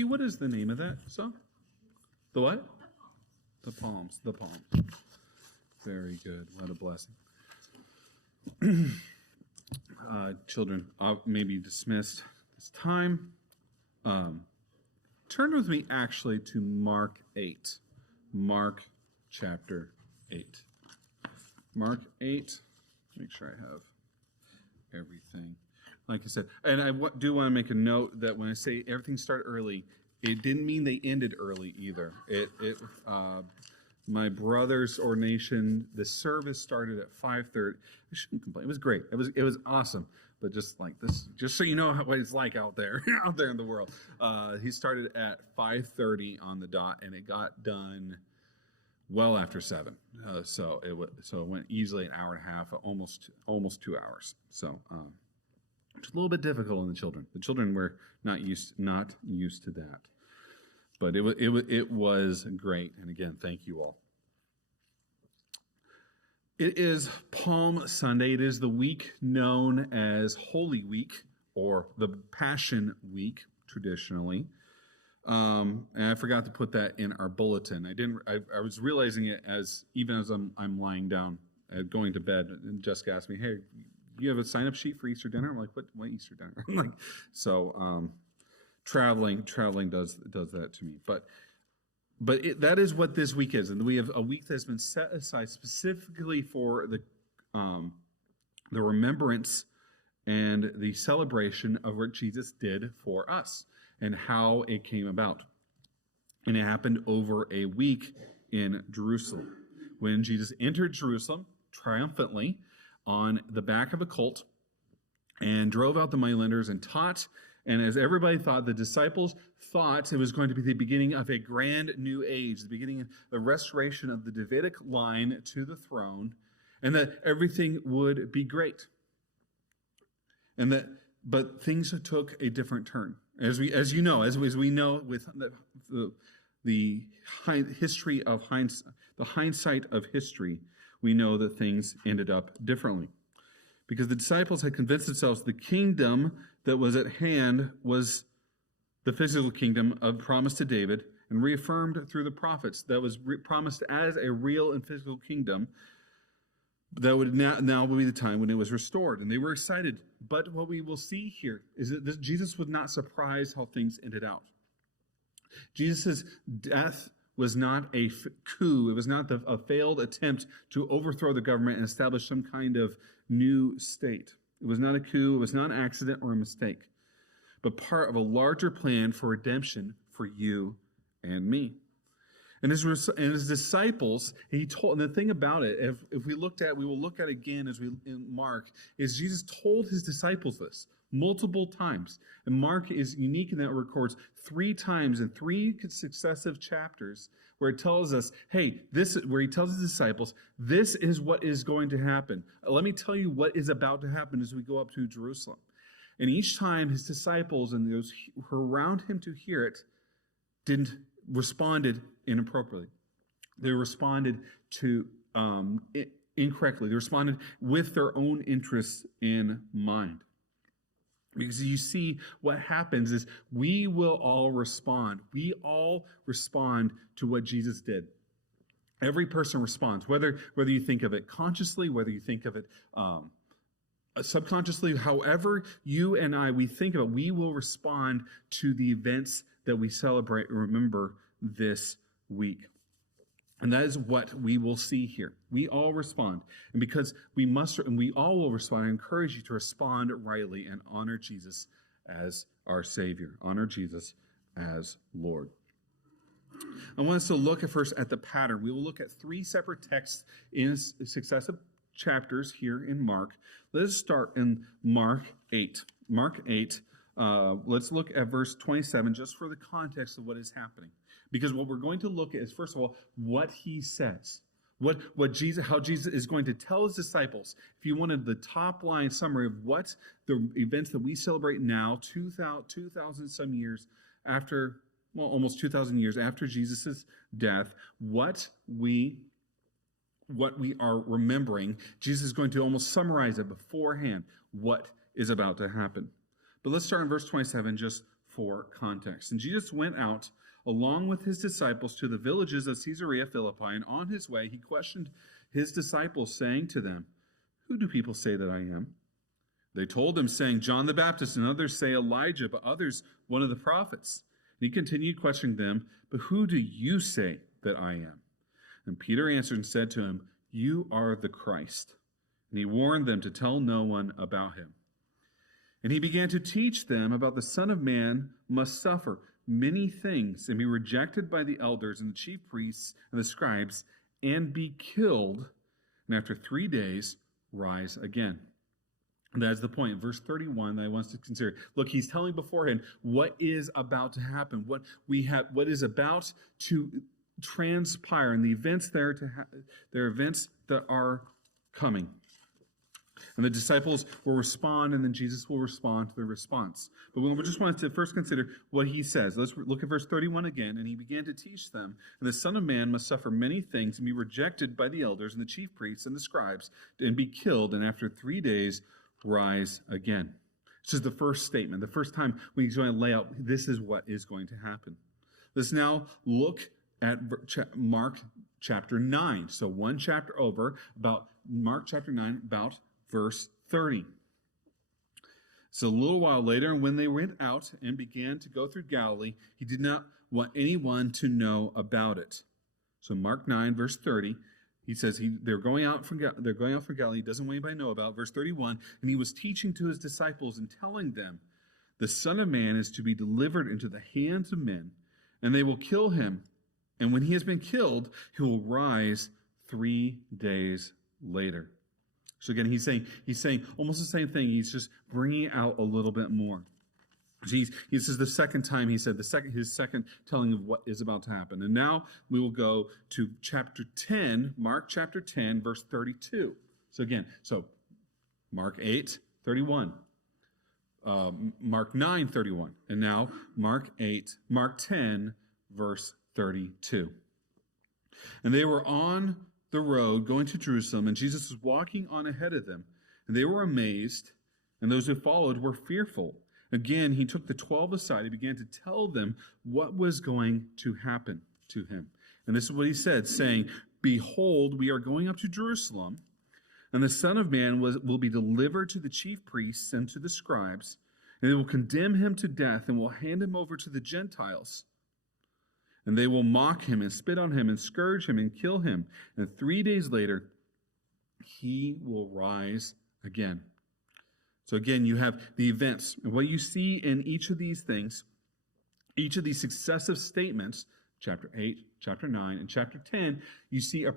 Ricky, what is the name of that song? The what? The Palms. The Palms. Very good. What a blessing. Children may be dismissed this time. Turn with me actually to Mark 8. Mark chapter 8. Mark 8. Make sure I have everything. Like I said, and I do want to make a note that when I say everything started early, it didn't mean they ended early either. My brother's ordination, the service started at 5:30. I shouldn't complain. It was great. It was awesome. But just like this, just so you know what it's like out there, out there in the world. He started at 5:30 on the dot, and it got done well after 7. So it went easily an hour and a half, almost 2 hours. So it's a little bit difficult on the children. The children were not used to that. But it was great. And again, thank you all. It is Palm Sunday. It is the week known as Holy Week or the Passion Week traditionally. And I forgot to put that in our bulletin. I was realizing it as I'm lying down, going to bed, and Jessica asked me, "Hey, do you have a sign-up sheet for Easter dinner?" I'm like, "What Easter dinner?" I'm like, so traveling does that to me. But that is what this week is, and we have a week that's been set aside specifically for the remembrance and the celebration of what Jesus did for us and how it came about. And it happened over a week in Jerusalem when Jesus entered Jerusalem triumphantly on the back of a colt and drove out the moneylenders and taught. And as everybody thought, the disciples thought it was going to be the beginning of a grand new age, the beginning of the restoration of the Davidic line to the throne, and that everything would be great. But things took a different turn. As we know with the history of the hindsight of history, we know that things ended up differently. Because the disciples had convinced themselves the kingdom that was at hand was the physical kingdom of promise to David and reaffirmed through the prophets that was promised as a real and physical kingdom that would now be the time when it was restored. And they were excited. But what we will see here is that Jesus was not surprised how things ended out. Jesus' death was not a coup. It was not a failed attempt to overthrow the government and establish some kind of new state. It was not a coup. It was not an accident or a mistake, but part of a larger plan for redemption for you and me. And his disciples, he told, and the thing about it, if we will look at it again in Mark, is Jesus told his disciples this multiple times. And Mark is unique in that it records 3 times in 3 successive chapters where it tells us, where he tells his disciples, this is what is going to happen. Let me tell you what is about to happen as we go up to Jerusalem. And each time his disciples and those who were around him to hear it responded inappropriately. They responded incorrectly. They responded with their own interests in mind. Because you see, what happens is we will all respond. We all respond to what Jesus did. Every person responds, whether you think of it consciously, whether you think of it subconsciously, however you and we think of it, we will respond to the events that we celebrate and remember this week. And that is what we will see here. We all respond. And because we all will respond, I encourage you to respond rightly and honor Jesus as our Savior. Honor Jesus as Lord. I want us to look first at the pattern. We will look at 3 separate texts in successive chapters here in Mark. Let's start in Mark 8. Mark 8, let's look at verse 27 just for the context of what is happening. Because what we're going to look at is, first of all, what he says. How Jesus is going to tell his disciples. If you wanted the top line summary of what the events that we celebrate now, 2,000 some years after, almost 2,000 years after Jesus' death, what we are remembering, Jesus is going to almost summarize it beforehand, what is about to happen. But let's start in verse 27 just for context. And Jesus went out along with his disciples to the villages of Caesarea Philippi, and on his way he questioned his disciples, saying to them, "Who do people say that I am?" They told him, saying, "John the Baptist, and others say Elijah, but others one of the prophets." And he continued questioning them, "But who do you say that I am?" And Peter answered and said to him, "You are the Christ." And he warned them to tell no one about him. And he began to teach them about the Son of Man must suffer many things and be rejected by the elders and the chief priests and the scribes and be killed, and after 3 days rise again. And that's the point. Verse 31 that I want us to consider. Look, he's telling beforehand what is about to happen, what is about to transpire, and the events there they're events that are coming. And the disciples will respond, and then Jesus will respond to their response. But we just want to first consider what he says. Let's look at verse 31 again. And he began to teach them, "And the Son of Man must suffer many things and be rejected by the elders and the chief priests and the scribes and be killed, and after 3 days rise again." This is the first statement, the first time when he's going to lay out this is what is going to happen. Let's now look at Mark chapter 9. So one chapter over, about Mark chapter 9, about verse 30. So a little while later, when they went out and began to go through Galilee, he did not want anyone to know about it. So Mark 9, verse 30, he says they're going out from Galilee. He doesn't want anybody to know about. Verse 31, and he was teaching to his disciples and telling them, "The Son of Man is to be delivered into the hands of men, and they will kill him. And when he has been killed, he will rise 3 days later." So again, he's saying almost the same thing. He's just bringing it out a little bit more. This is the second time he said his second telling of what is about to happen. And now we will go to chapter 10, Mark chapter 10, verse 32. So again, Mark 8, 31. Mark 9, 31. And now Mark 10, verse 32. And they were on the road going to Jerusalem, and Jesus was walking on ahead of them. And they were amazed, and those who followed were fearful. Again, he took the 12 aside. He began to tell them what was going to happen to him. And this is what he said, saying, "Behold, we are going up to Jerusalem, and the Son of Man will be delivered to the chief priests and to the scribes, and they will condemn him to death and will hand him over to the Gentiles. And they will mock him and spit on him and scourge him and kill him. And 3 days later, he will rise again." So again, you have the events. And what you see in each of these things, each of these successive statements, chapter 8, chapter 9, and chapter 10, you see a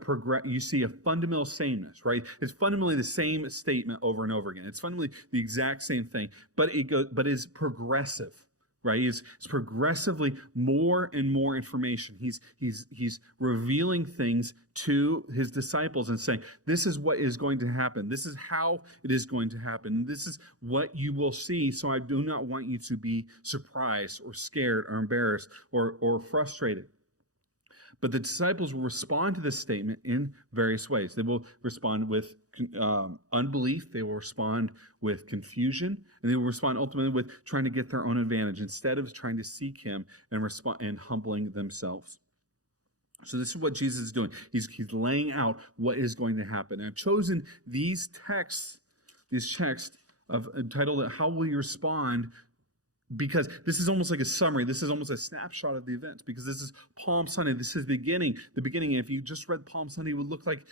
fundamental sameness, right? It's fundamentally the same statement over and over again. It's fundamentally the exact same thing, but it's progressive. Right, it's progressively more and more information. He's revealing things to his disciples and saying, "This is what is going to happen. This is how it is going to happen. This is what you will see. So I do not want you to be surprised or scared or embarrassed or frustrated." But the disciples will respond to this statement in various ways. They will respond with unbelief. They will respond with confusion. And they will respond ultimately with trying to get their own advantage instead of trying to seek him and humbling themselves. So this is what Jesus is doing. He's laying out what is going to happen. And I've chosen these texts entitled "How Will You Respond?" because this is almost like a summary. This is almost a snapshot of the events, because this is Palm Sunday. This is the beginning. If you just read Palm Sunday, it would look like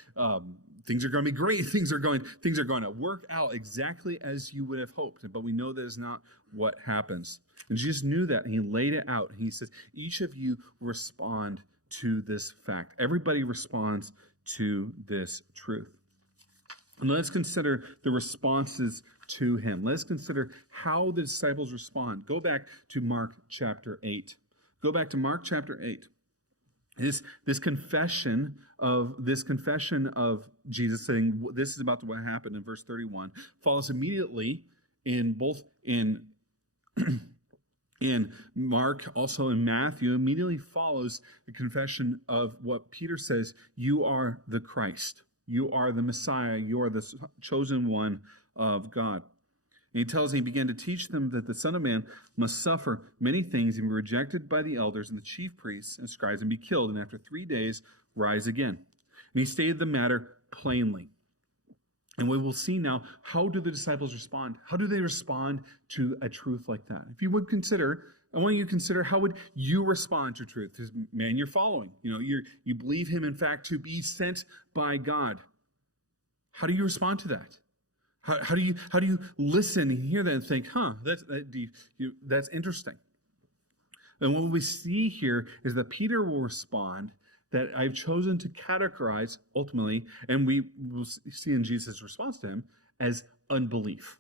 things are going to be great. Things are going to work out exactly as you would have hoped. But we know that is not what happens. And Jesus knew that, and he laid it out. And he says, each of you respond to this fact. Everybody responds to this truth. And let's consider the responses to him. Let's consider how the disciples respond. Go back to Mark chapter 8. Go back to Mark chapter 8. This confession of Jesus saying this is about what happened in verse 31 follows immediately in Mark, also in Matthew, immediately follows the confession of what Peter says, "You are the Christ. You are the Messiah. You are the chosen one of God." And he tells them, he began to teach them that the Son of Man must suffer many things and be rejected by the elders and the chief priests and scribes and be killed, and after 3 days rise again. And he stated the matter plainly. And we will see now, how do the disciples respond? How do they respond to a truth like that? If you would consider, I want you to consider, how would you respond to truth? This man you're following, you believe him, in fact, to be sent by God. How do you respond to that? How do you listen and hear that and think, that's interesting? And what we see here is that Peter will respond that I've chosen to categorize ultimately, and we will see in Jesus' response to him, as unbelief.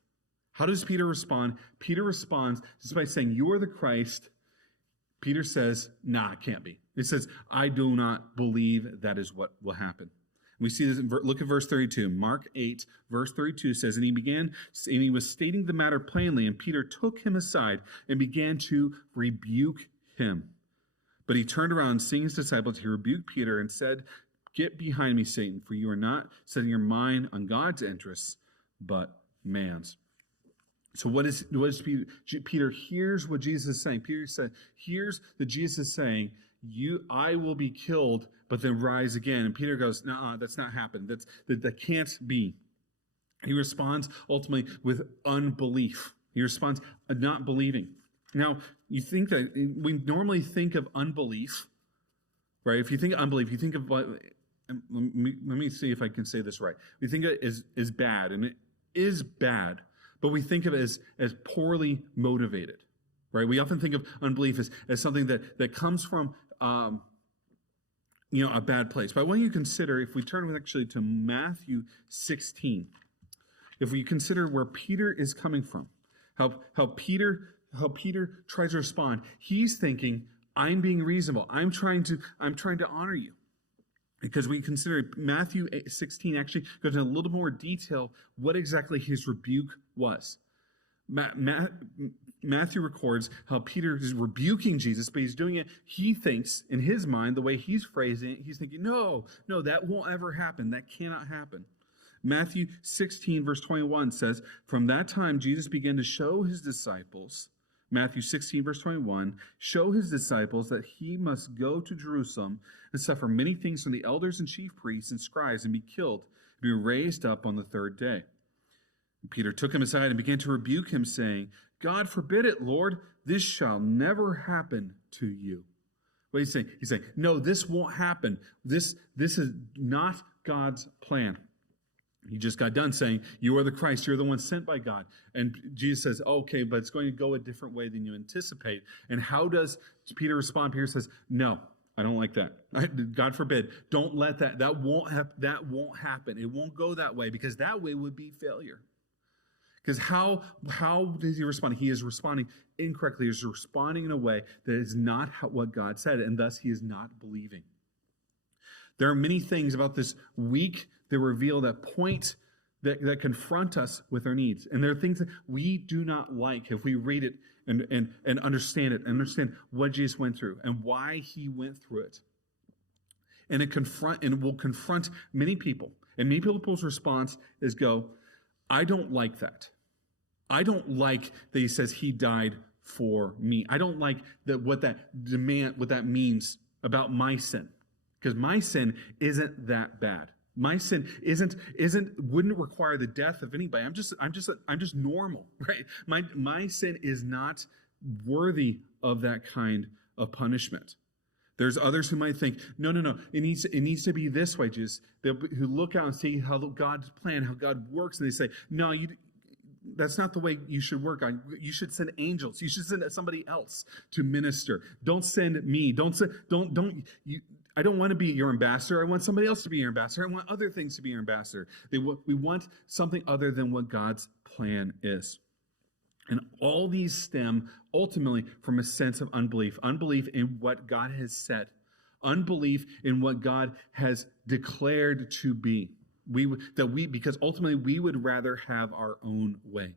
How does Peter respond? Peter responds just by saying, you are the Christ. Peter says, nah, it can't be. He says, I do not believe that is what will happen. We see this, look at verse 32. Mark 8, verse 32 says, and he was stating the matter plainly, and Peter took him aside and began to rebuke him. But he turned around, seeing his disciples, he rebuked Peter and said, get behind me, Satan, for you are not setting your mind on God's interests, but man's. So what is Peter? Peter hears what Jesus is saying. Peter said, here's the Jesus saying, I will be killed, but then rise again. And Peter goes, no, that's not happened. That can't be. He responds ultimately with unbelief. He responds not believing. Now, you think that we normally think of unbelief, right? If you think of unbelief, you think of let me see if I can say this right. We think of it as bad, and it is bad, but we think of it as poorly motivated, right? We often think of unbelief as something that comes from a bad place. But I want you to consider, if we turn actually to Matthew 16, if we consider where Peter is coming from, how Peter tries to respond, he's thinking, I'm being reasonable. I'm trying to honor you. Because we consider Matthew 16 actually goes into a little more detail what exactly his rebuke was. Matthew records how Peter is rebuking Jesus, but he's doing it, he thinks, in his mind, the way he's phrasing it, he's thinking, no, that won't ever happen. That cannot happen. Matthew 16, verse 21 says, from that time Jesus began to show his disciples, Matthew 16, verse 21, show his disciples that he must go to Jerusalem and suffer many things from the elders and chief priests and scribes and be killed, and be raised up on the third day. And Peter took him aside and began to rebuke him, saying, God forbid it, Lord, this shall never happen to you. What he's saying? He's saying, no, this won't happen. This is not God's plan. He just got done saying, you are the Christ, you're the one sent by God. And Jesus says, okay, but it's going to go a different way than you anticipate. And how does Peter respond? Peter says, no, I don't like that. God forbid, don't let that won't happen. It won't go that way, because that way would be failure. Because how does he respond? He is responding incorrectly. He is responding in a way that is not what God said, and thus he is not believing. There are many things about this week that reveal that point that confront us with our needs. And there are things that we do not like if we read it and understand it, and understand what Jesus went through and why he went through it. And it will confront many people. And many people's response is I don't like that. I don't like that he says he died for me. I don't like what that means about my sin. Because my sin isn't that bad. My sin wouldn't require the death of anybody. I'm just normal, right? My sin is not worthy of that kind of punishment. There's others who might think, no, it needs to be this way, just who look out and see how God's plan, how God works, and they say, no, that's not the way you should work. You should send angels. You should send somebody else to minister. Don't send me. I don't want to be your ambassador. I want somebody else to be your ambassador. I want other things to be your ambassador. We want something other than what God's plan is. And all these stem ultimately from a sense of unbelief. Unbelief in what God has said. Unbelief in what God has declared to be. Because ultimately we would rather have our own way.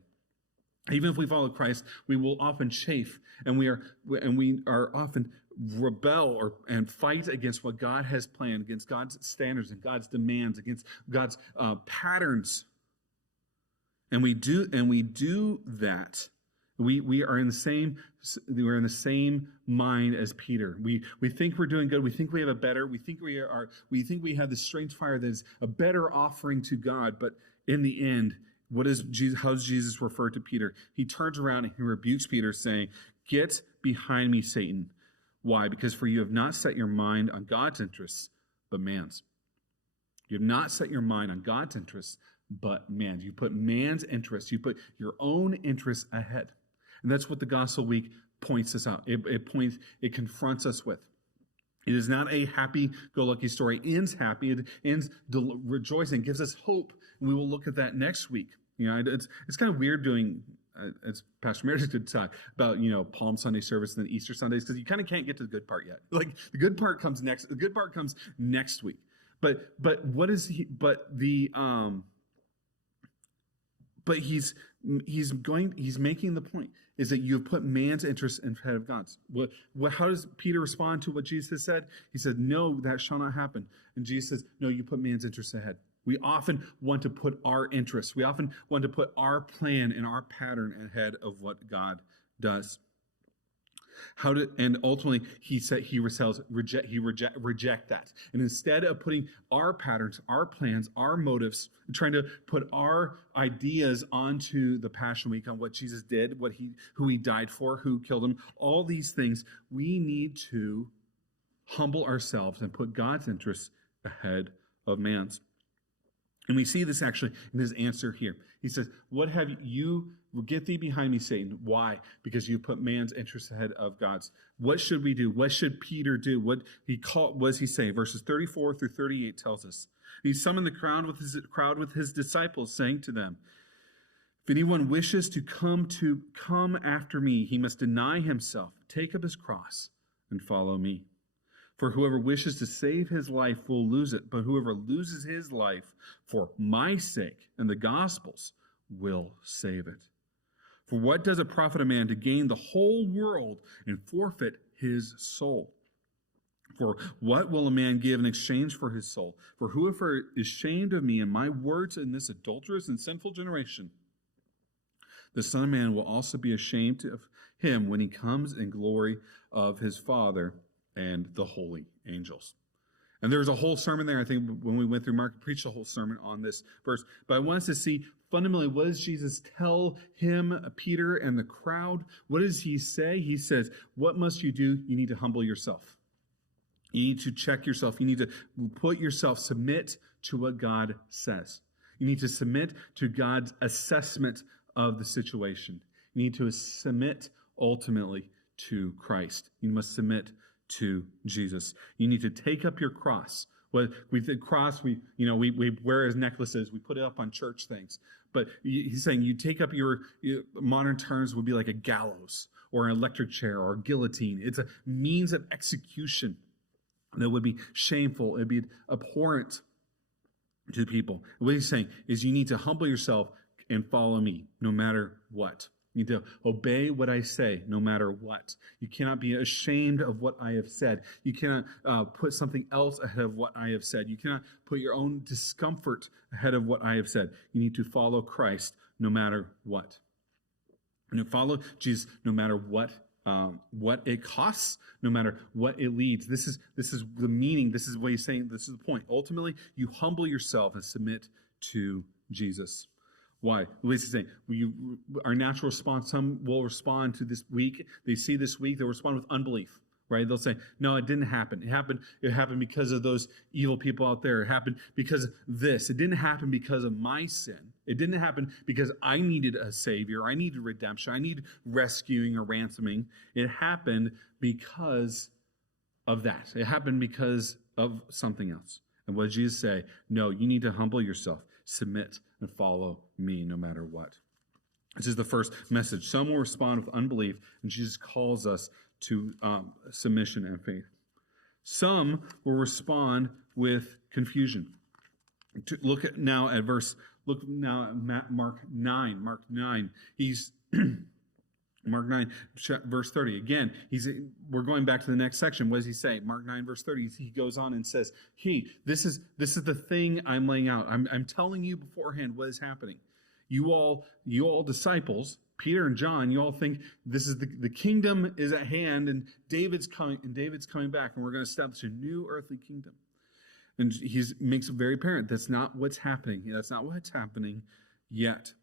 Even if we follow Christ, we will often chafe, and we are often rebel and fight against what God has planned, against God's standards and God's demands, against God's patterns. And we do that. We're in the same mind as Peter. We think we're doing good. We think we have we think we have the strange fire that is a better offering to God. But in the end, how does Jesus refer to Peter? He turns around and he rebukes Peter, saying, "Get behind me, Satan." Why? Because for you have not set your mind on God's interests, but man's. You have not set your mind on God's interests, but man's. You put man's interests, you put your own interests ahead. And that's what the Gospel Week points us out. It confronts us with. It is not a happy-go-lucky story. It ends happy. It ends rejoicing. It gives us hope. And we will look at that next week. It's kind of weird doing, as Pastor Meredith did talk about, Palm Sunday service and then Easter Sundays, because you kind of can't get to the good part yet. Like the good part comes next. The good part comes next week. But what is he? But he's making the point is that you have put man's interest ahead of God's. How does Peter respond to what Jesus said? He said, "No, that shall not happen." And Jesus says, "No, you put man's interest ahead." We often want to put our interests. We often want to put our plan and our pattern ahead of what God does. And ultimately, he said reject that. And instead of putting our patterns, our plans, our motives, trying to put our ideas onto the Passion Week on what Jesus did, who he died for, who killed him, all these things, we need to humble ourselves and put God's interests ahead of man's. And we see this actually in his answer here. He says, "What have you? Get thee behind me, Satan." Why? Because you put man's interests ahead of God's. What should we do? What should Peter do? What does he say? Verses 34 through 38 tells us. He summoned the crowd with his disciples, saying to them, "If anyone wishes to come after me, he must deny himself, take up his cross, and follow me. For whoever wishes to save his life will lose it, but whoever loses his life for my sake and the gospel's will save it. For what does it profit a man to gain the whole world and forfeit his soul? For what will a man give in exchange for his soul? For whoever is ashamed of me and my words in this adulterous and sinful generation, the Son of Man will also be ashamed of him when he comes in glory of his Father and the holy angels." And there's a whole sermon there. I think when we went through Mark, preached a whole sermon on this verse. But I want us to see fundamentally, what does Jesus tell him, Peter, and the crowd? What does he say? He says, what must you do? You need to humble yourself. You need to check yourself. You need to submit to what God says. You need to submit to God's assessment of the situation. You need to submit ultimately to Christ. You must submit to Jesus. You need to take up your cross. Well, the cross, we wear as necklaces. We put it up on church things. But he's saying you take up your modern terms would be like a gallows or an electric chair or a guillotine. It's a means of execution that would be shameful. It'd be abhorrent to people. What he's saying is you need to humble yourself and follow me no matter what. You need to obey what I say no matter what. You cannot be ashamed of what I have said. You cannot put something else ahead of what I have said. You cannot put your own discomfort ahead of what I have said. You need to follow Christ no matter what. And follow Jesus no matter what it costs, no matter what it leads. This is the meaning. This is what he's saying. This is the point. Ultimately, you humble yourself and submit to Jesus. Why? What is he saying? Our natural response, some will respond to this week. They see this week, they'll respond with unbelief, right? They'll say, no, it didn't happen. It happened because of those evil people out there. It happened because of this. It didn't happen because of my sin. It didn't happen because I needed a savior. I needed redemption. I needed rescuing or ransoming. It happened because of that. It happened because of something else. And what did Jesus say? No, you need to humble yourself, submit, and follow me no matter what. This is the first message. Some will respond with unbelief, and Jesus calls us to submission and faith. Some will respond with confusion. Look now at Mark 9. Mark 9. Mark 9, verse 30. Again, we're going back to the next section. What does he say? Mark 9, verse 30. He goes on and says, this is the thing I'm laying out. I'm telling you beforehand what is happening. You all disciples, Peter and John, you all think this is the kingdom is at hand, and David's coming back, and we're going to establish a new earthly kingdom. And he makes it very apparent that's not what's happening. That's not what's happening yet.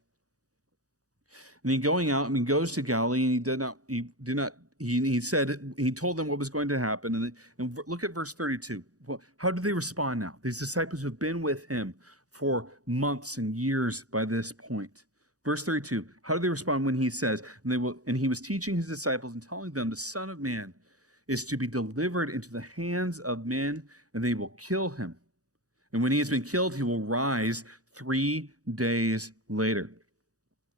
And he going out, and he goes to Galilee, and he told them what was going to happen. And look at verse 32. Well, how do they respond now? These disciples have been with him for months and years by this point. Verse 32, how do they respond when he says, and he was teaching his disciples and telling them, the Son of Man is to be delivered into the hands of men, and they will kill him. And when he has been killed, he will rise 3 days later.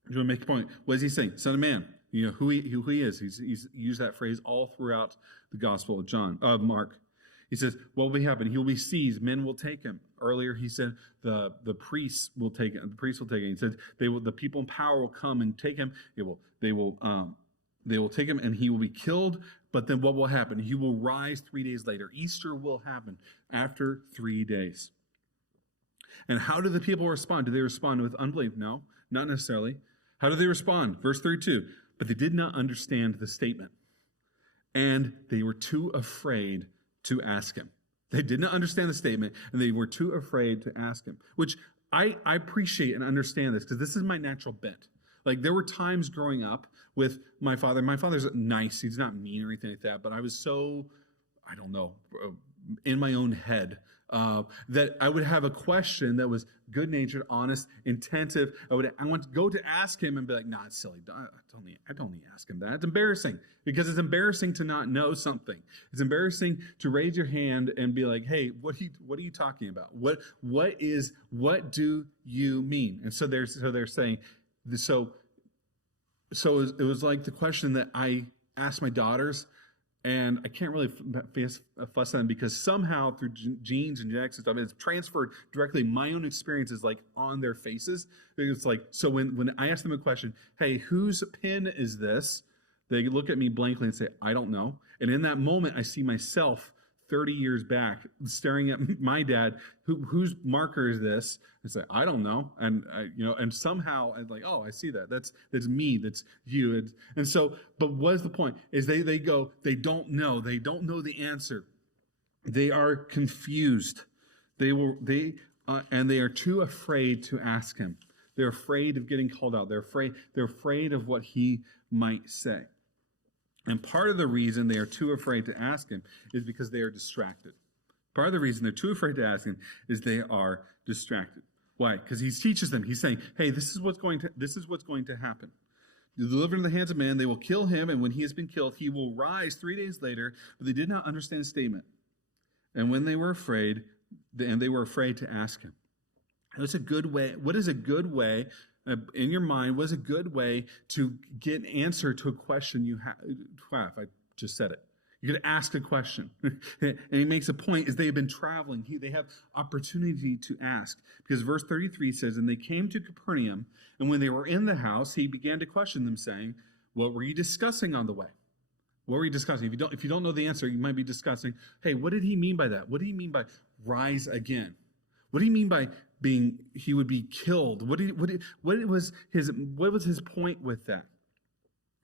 You want to make a point? What is he saying? Son of Man. You know who he is. He's used that phrase all throughout the Gospel of Mark. He says, what will happen? He will be seized. Men will take him. Earlier he said the priests will take him. The priests will take him. He said the people in power will come and take him. They will take him, and he will be killed. But then what will happen? He will rise 3 days later. Easter will happen after 3 days. And how do the people respond? Do they respond with unbelief? No, not necessarily. How do they respond? Verse 32. But they did not understand the statement, and they were too afraid to ask him. They did not understand the statement, and they were too afraid to ask him, which I appreciate and understand this, because this is my natural bent. Like, there were times growing up with my father. My father's nice. He's not mean or anything like that, but I was so, I don't know, in my own head, that I would have a question that was good-natured, honest, intensive. I want to go to ask him and be like, nah, it's silly. I don't need to ask him that. It's embarrassing, because it's embarrassing to not know something. It's embarrassing to raise your hand and be like, hey, what are you talking about? What do you mean? And so they're saying, so it was like the question that I asked my daughters. And I can't really fuss them, because somehow through genes and genetics and stuff, it's transferred directly. My own experiences, like, on their faces. It's like, so when I ask them a question, hey, whose pen is this? They look at me blankly and say, I don't know. And in that moment, I see myself 30 years back staring at my dad, whose marker is this? And say, I don't know. And and somehow I'm like, oh, I see that. That's me. That's you. And so, but what is the point? Is they don't know. They don't know the answer. They are confused. And they are too afraid to ask him. They're afraid of getting called out. They're afraid of what he might say. And part of the reason they are too afraid to ask him is because they are distracted. Part of the reason they're too afraid to ask him is they are distracted. Why? Because he teaches them. He's saying, hey, this is what's going to happen. Delivered in the hands of man, they will kill him, and when he has been killed, he will rise 3 days later. But they did not understand the statement. And when they were afraid, to ask him. That's a good way. What is a good way? In your mind, was a good way to get an answer to a question you have. I just said it. You could ask a question. And he makes a point, is they have been traveling. They have opportunity to ask. Because verse 33 says, and they came to Capernaum, and when they were in the house, he began to question them, saying, what were you discussing on the way? What were you discussing? If you don't know the answer, you might be discussing, hey, what did he mean by that? What did he mean by rise again? What do you mean by he would be killed? What was his point with that?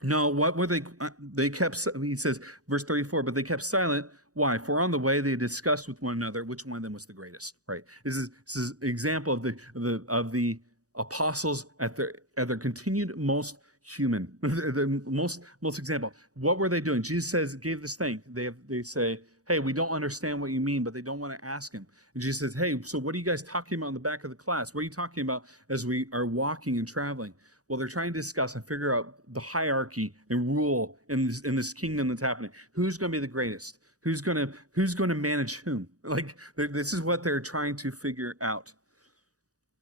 No, what were they kept, he says, verse 34, but they kept silent. Why? For on the way they discussed with one another which one of them was the greatest, right? This is an example of the apostles at their continued most human, the most example. What were they doing? Jesus gave this thing. They say, hey, we don't understand what you mean, but they don't want to ask him. And Jesus says, hey, so what are you guys talking about in the back of the class? What are you talking about as we are walking and traveling? Well, they're trying to discuss and figure out the hierarchy and rule in this kingdom that's happening. Who's going to be the greatest? Who's going to manage whom? Like, this is what they're trying to figure out.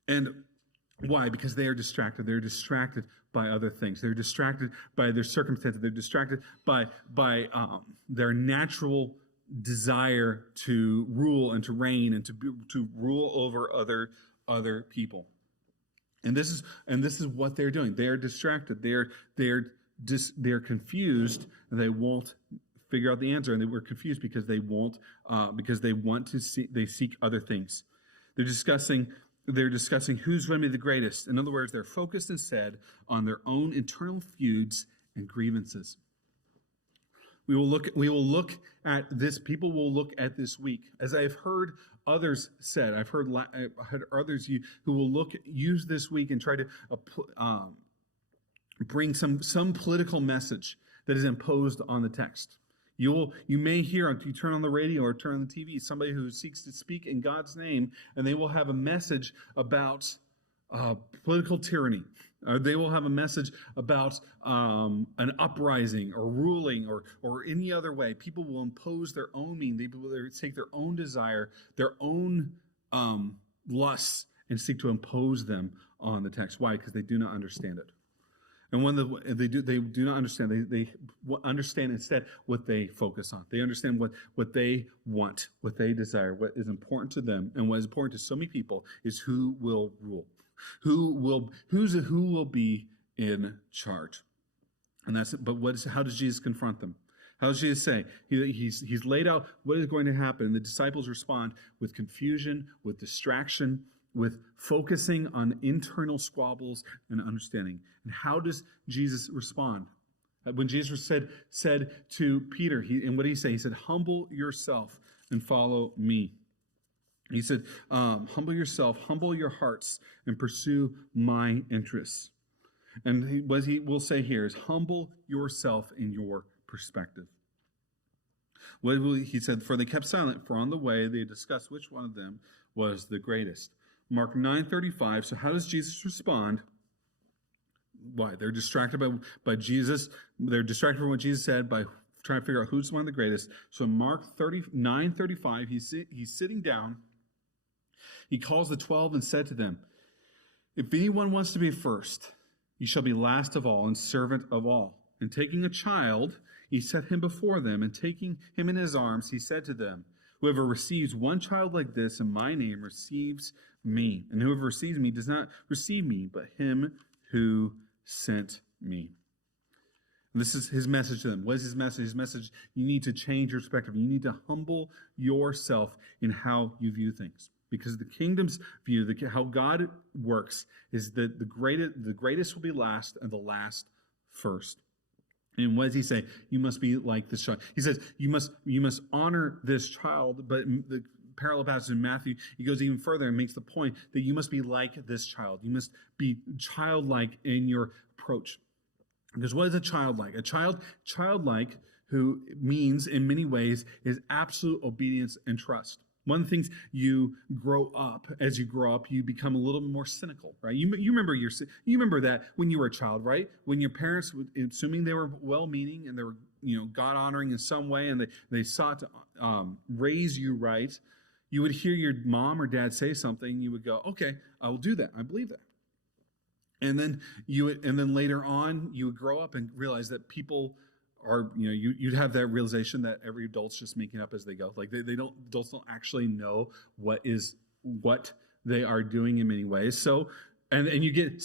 And why? Because they are distracted. They're distracted by other things. They're distracted by their circumstances. They're distracted by their natural desire to rule and to reign and to rule over other people. And this is what they're doing. They are distracted. They're confused, and they won't figure out the answer. And they were confused because they want to see. They seek other things. They're discussing they're discussing who's going to be the greatest. In other words, they're focused instead on their own internal feuds and grievances. We will look at this. People will look at this week, as I've heard others said. I've heard others who will use this week and try to bring some political message that is imposed on the text. You may hear, if you turn on the radio or turn on the TV, somebody who seeks to speak in God's name, and they will have a message about political tyranny. They will have a message about an uprising or ruling or any other way. People will impose their own meaning. They will take their own desire, their own lusts, and seek to impose them on the text. Why? Because they do not understand it. And when they do not understand. They understand instead what they focus on. They understand what they want, what they desire, what is important to them, and what is important to so many people is who will rule, who will be in charge. And that's it. But how does Jesus confront them? How does Jesus say? He's laid out what is going to happen. And the disciples respond with confusion, with distraction, with focusing on internal squabbles and understanding. And how does Jesus respond? When Jesus said to Peter, and what did he say? He said, humble yourself and follow me. He said, humble yourself, humble your hearts, and pursue my interests. And what he will say here is, humble yourself in your perspective. He said, for they kept silent, for on the way they discussed which one of them was the greatest. Mark 9:35. So how does Jesus respond? Why? They're distracted by Jesus. They're distracted from what Jesus said by trying to figure out who's one of the greatest. So in Mark 9:35, he's sitting down. He calls the 12 and said to them, if anyone wants to be first, he shall be last of all and servant of all. And taking a child, he set him before them, and taking him in his arms, he said to them, whoever receives one child like this in my name receives me. And whoever receives me does not receive me, but him who sent me. And this is his message to them. What is his message? His message, you need to change your perspective. You need to humble yourself in how you view things. Because the kingdom's view, how God works, is that the greatest will be last and the last first. And what does he say? You must be like this child. He says, you must honor this child, but the parallel passage in Matthew, he goes even further and makes the point that you must be like this child. You must be childlike in your approach. Because what is a child like? Childlike, who means in many ways is absolute obedience and trust. One of the things as you grow up, you become a little bit more cynical, right? You remember that when you were a child, right? When your parents, assuming they were well-meaning and they were, God-honoring in some way, and they sought to raise you right, you would hear your mom or dad say something, you would go, okay, I will do that. I believe that. And then later on, you would grow up and realize that people are, you'd have that realization that every adult's just making up as they go. Like adults don't actually know what they are doing in many ways. So, and you get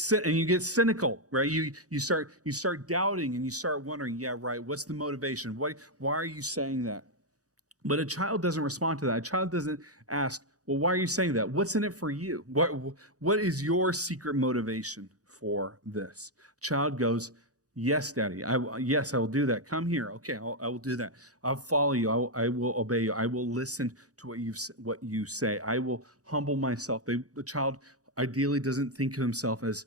cynical, right? You start doubting and you start wondering, yeah, right, what's the motivation? Why are you saying that? But a child doesn't respond to that. A child doesn't ask, well, why are you saying that? What's in it for you? What is your secret motivation for this? A child goes, yes, Daddy. I will do that. Come here. Okay, I will do that. I'll follow you. I will obey you. I will listen to what you say. I will humble myself. The child ideally doesn't think of himself as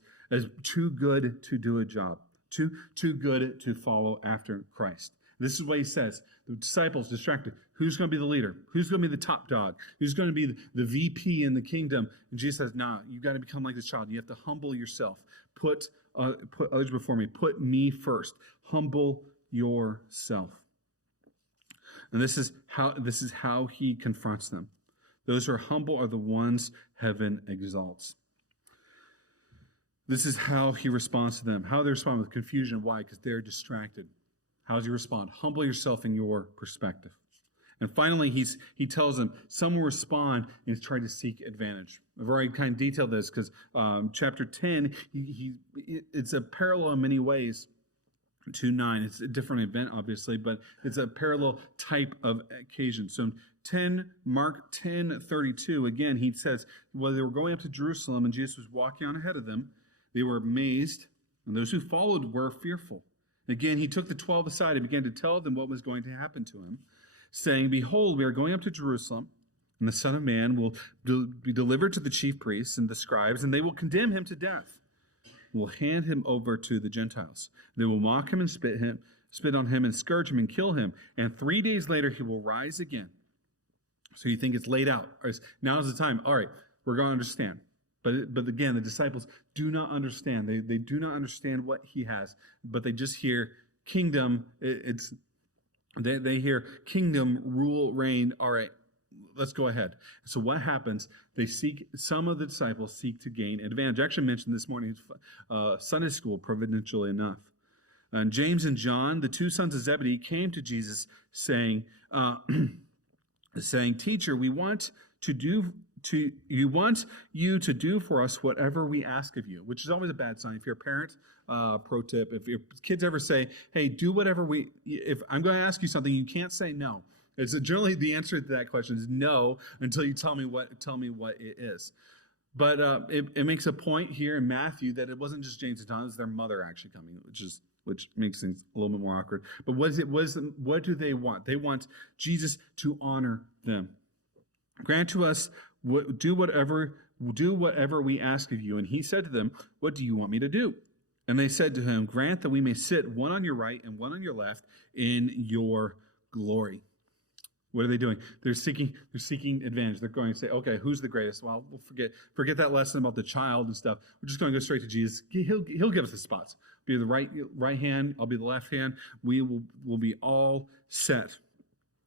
too good to do a job, too good to follow after Christ. This is what he says. The disciples distracted. Who's going to be the leader? Who's going to be the top dog? Who's going to be the VP in the kingdom? And Jesus says, nah, you've got to become like this child. You have to humble yourself. Put others before me. Put me first. Humble yourself. And this is how he confronts them. Those who are humble are the ones heaven exalts. This is how he responds to them. How they respond with confusion. Why? Because they're distracted. How does he respond? Humble yourself in your perspective. And finally, he tells them, some will respond and try to seek advantage. I've already kind of detailed this because chapter 10, it's a parallel in many ways. 2:9. It's a different event, obviously, but it's a parallel type of occasion. So Mark 10:32, again, he says, while they were going up to Jerusalem and Jesus was walking on ahead of them, they were amazed, and those who followed were fearful. Again, he took the 12 aside and began to tell them what was going to happen to him, saying, behold, we are going up to Jerusalem, and the Son of Man will be delivered to the chief priests and the scribes, and they will condemn him to death. Will hand him over to the Gentiles. They will mock him and spit on him and scourge him and kill him. And 3 days later, he will rise again. So you think it's laid out. Now's the time. All right, we're going to understand. But again, the disciples do not understand. They do not understand what he has. But they just hear kingdom. They hear kingdom, rule, reign. All right, let's go ahead. So what happens? Some of the disciples seek to gain advantage. I actually mentioned this morning Sunday school, providentially enough. And James and John, the two sons of Zebedee, came to Jesus saying, Teacher, we want you to do for us whatever we ask of you, which is always a bad sign. If you're a parent, pro tip, if your kids ever say, hey, do whatever if I'm going to ask you something, you can't say no. It's generally the answer to that question is no until you tell me what it is. But it makes a point here in Matthew that it wasn't just James and John, it was their mother actually coming, which makes things a little bit more awkward. But what do they want? They want Jesus to honor them. Grant to us, do whatever we ask of you. And he said to them, what do you want me to do? And they said to him, grant that we may sit one on your right and one on your left in your glory. What are they doing? They're seeking advantage. They're going to say, okay, who's the greatest? Well, we'll forget that lesson about the child and stuff. We're just going to go straight to Jesus. He'll give us the spots. Be the right hand. I'll be the left hand. We will be all set.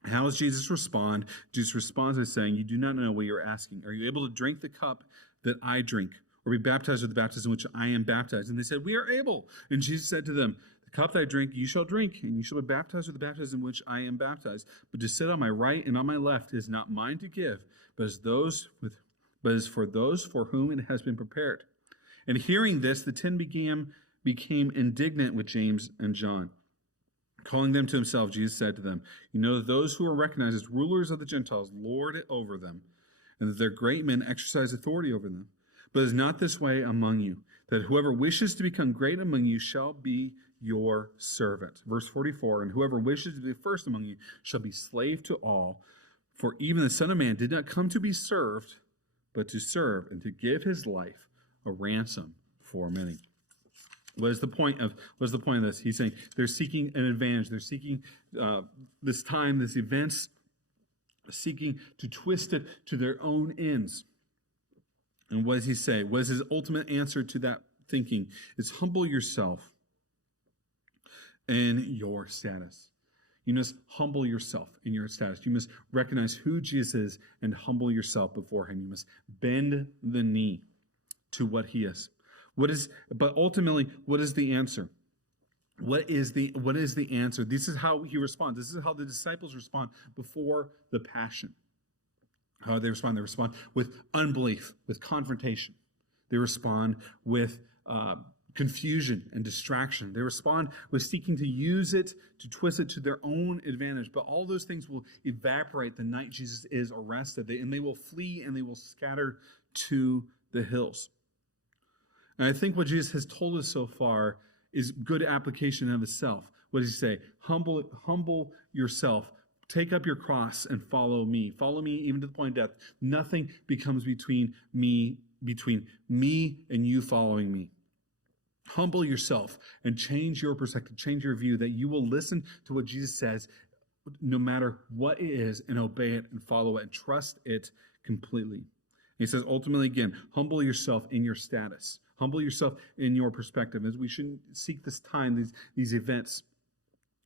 How does Jesus respond? Jesus responds by saying, you do not know what you're asking. Are you able to drink the cup that I drink, or be baptized with the baptism which I am baptized? And they said, we are able. And Jesus said to them, the cup that I drink, you shall drink, and you shall be baptized with the baptism which I am baptized. But to sit on my right and on my left is not mine to give, but is for those for whom it has been prepared. And hearing this, the 10 became indignant with James and John. Calling them to himself, Jesus said to them, you know that those who are recognized as rulers of the Gentiles lord it over them, and that their great men exercise authority over them. But it is not this way among you, that whoever wishes to become great among you shall be your servant. Verse 44, and whoever wishes to be first among you shall be slave to all. For even the Son of Man did not come to be served, but to serve and to give his life a ransom for many. What is the point of this? He's saying they're seeking an advantage. They're seeking this time, this events, seeking to twist it to their own ends. And what does he say? What is his ultimate answer to that thinking? Is humble yourself in your status. You must humble yourself in your status. You must recognize who Jesus is and humble yourself before him. You must bend the knee to what he is. But ultimately, what is the answer? What is the answer? This is how he responds. This is how the disciples respond before the passion. How do they respond? They respond with unbelief, with confrontation. They respond with confusion and distraction. They respond with seeking to use it, to twist it to their own advantage. But all those things will evaporate the night Jesus is arrested, and they will flee and they will scatter to the hills. And I think what Jesus has told us so far is good application of itself. What does he say? Humble yourself. Take up your cross and follow me. Follow me even to the point of death. Nothing becomes between me and you following me. Humble yourself and change your perspective, change your view, that you will listen to what Jesus says no matter what it is and obey it and follow it and trust it completely. He says, ultimately, again, humble yourself in your status. Humble yourself in your perspective. As we shouldn't seek this time, these events.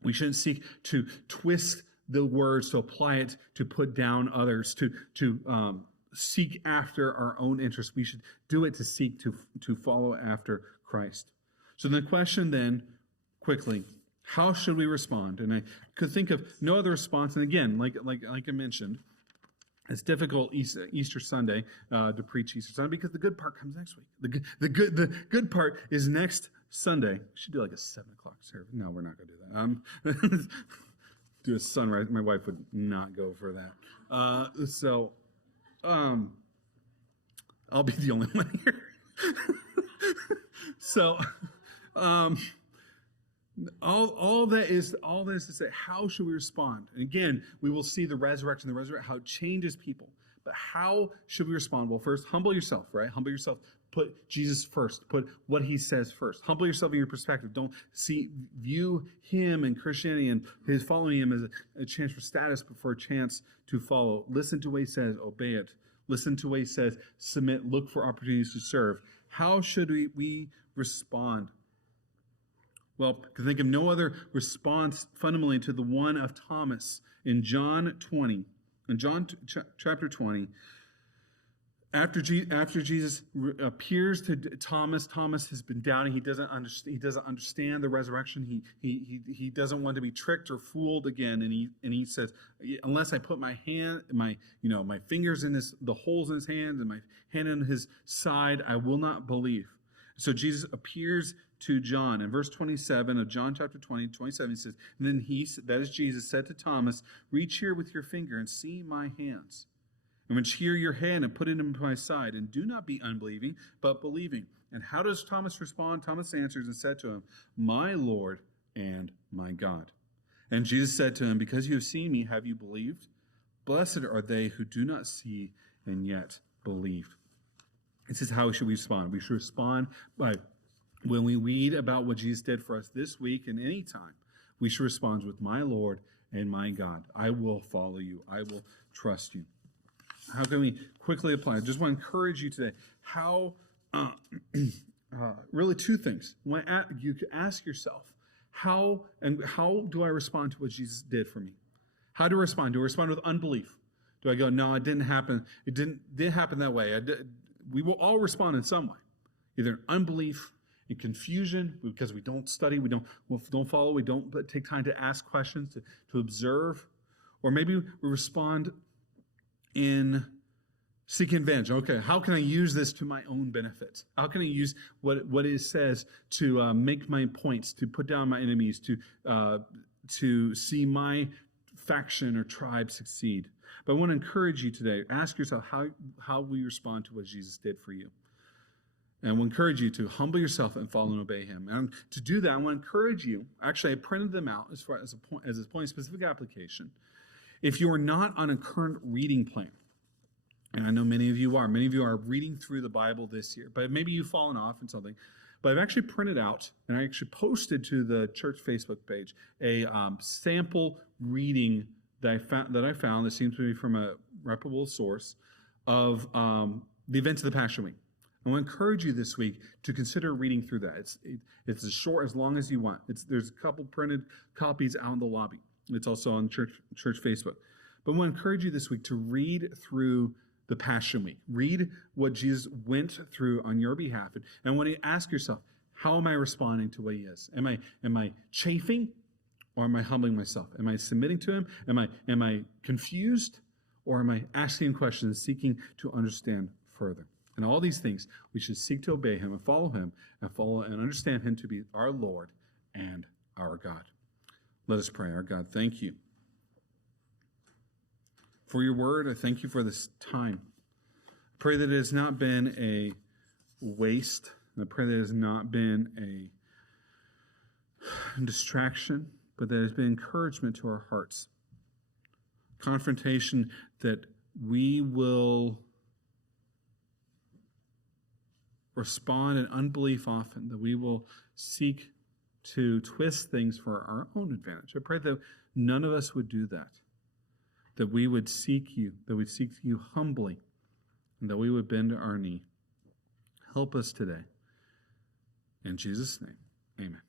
We shouldn't seek to twist the words, to apply it, to put down others, to seek after our own interests. We should do it to seek to follow after Christ. So the question then, quickly, how should we respond? And I could think of no other response. And again, like I mentioned, it's difficult Easter Sunday to preach Easter Sunday because the good part comes next week. The good part is next Sunday. We should do like a 7 o'clock service. No, we're not going to do that. Do a sunrise. My wife would not go for that. I'll be the only one here. So, all that is to say, how should we respond? And again, we will see the resurrection, how it changes people. But how should we respond? Well, first, humble yourself, right? Humble yourself. Put Jesus first. Put what he says first. Humble yourself in your perspective. Don't view him and Christianity and his following him as a chance for status, but for a chance to follow. Listen to what he says. Obey it. Listen to what he says. Submit. Look for opportunities to serve. How should we respond? Well, think of no other response fundamentally to the one of Thomas in John 20. In John chapter 20, after Jesus appears to Thomas, Thomas has been doubting. He doesn't understand the resurrection. He doesn't want to be tricked or fooled again. And he says, unless I put my fingers in the holes in his hands and my hand in his side, I will not believe. So Jesus appears to John. In verse 27 of John chapter 20, 27, he says, and then that is Jesus, said to Thomas, reach here with your finger and see my hands. And reach here your hand and put it into my side. And do not be unbelieving, but believing. And how does Thomas respond? Thomas answers and said to him, my Lord and my God. And Jesus said to him, because you have seen me, have you believed? Blessed are they who do not see and yet believe. This is how should we respond. We should respond by, when we read about what Jesus did for us this week and any time, we should respond with my Lord and my God. I will follow you. I will trust you. How can we quickly apply? I just want to encourage you today. Really two things. You could ask yourself, how do I respond to what Jesus did for me? How do I respond? Do I respond with unbelief? Do I go, no, it didn't happen. It didn't happen that way. We will all respond in some way, either unbelief and confusion because we don't study, we don't follow, we don't take time to ask questions, to observe, or maybe we respond in seeking advantage. Okay, how can I use this to my own benefit? How can I use what it says to make my points, to put down my enemies, to see my faction or tribe succeed? But I want to encourage you today, ask yourself how will you respond to what Jesus did for you? And I will encourage you to humble yourself and follow and obey him. And to do that, I want to encourage you, actually I printed them out as a point of specific application. If you are not on a current reading plan, and I know many of you are reading through the Bible this year, but maybe you've fallen off in something. But I've actually printed out, and I actually posted to the church Facebook page, a sample reading that I found that seems to be from a reputable source of the events of the Passion Week. I want to encourage you this week to consider reading through that. It's as short, as long as you want. There's a couple printed copies out in the lobby. It's also on church Facebook. But I want to encourage you this week to read through the Passion Week. Read what Jesus went through on your behalf. And I want to ask yourself, how am I responding to what he is? Am I chafing? Or am I humbling myself? Am I submitting to him? Am I confused? Or am I asking questions, seeking to understand further? And all these things, we should seek to obey him and follow him and understand him to be our Lord and our God. Let us pray. Our God, thank you for your word. I thank you for this time. I pray that it has not been a waste. I pray that it has not been a distraction, but that it has been encouragement to our hearts. Confrontation that we will respond in unbelief often, that we will seek to twist things for our own advantage. I pray that none of us would do that we would seek you, humbly, and that we would bend our knee. Help us today. In Jesus' name, amen.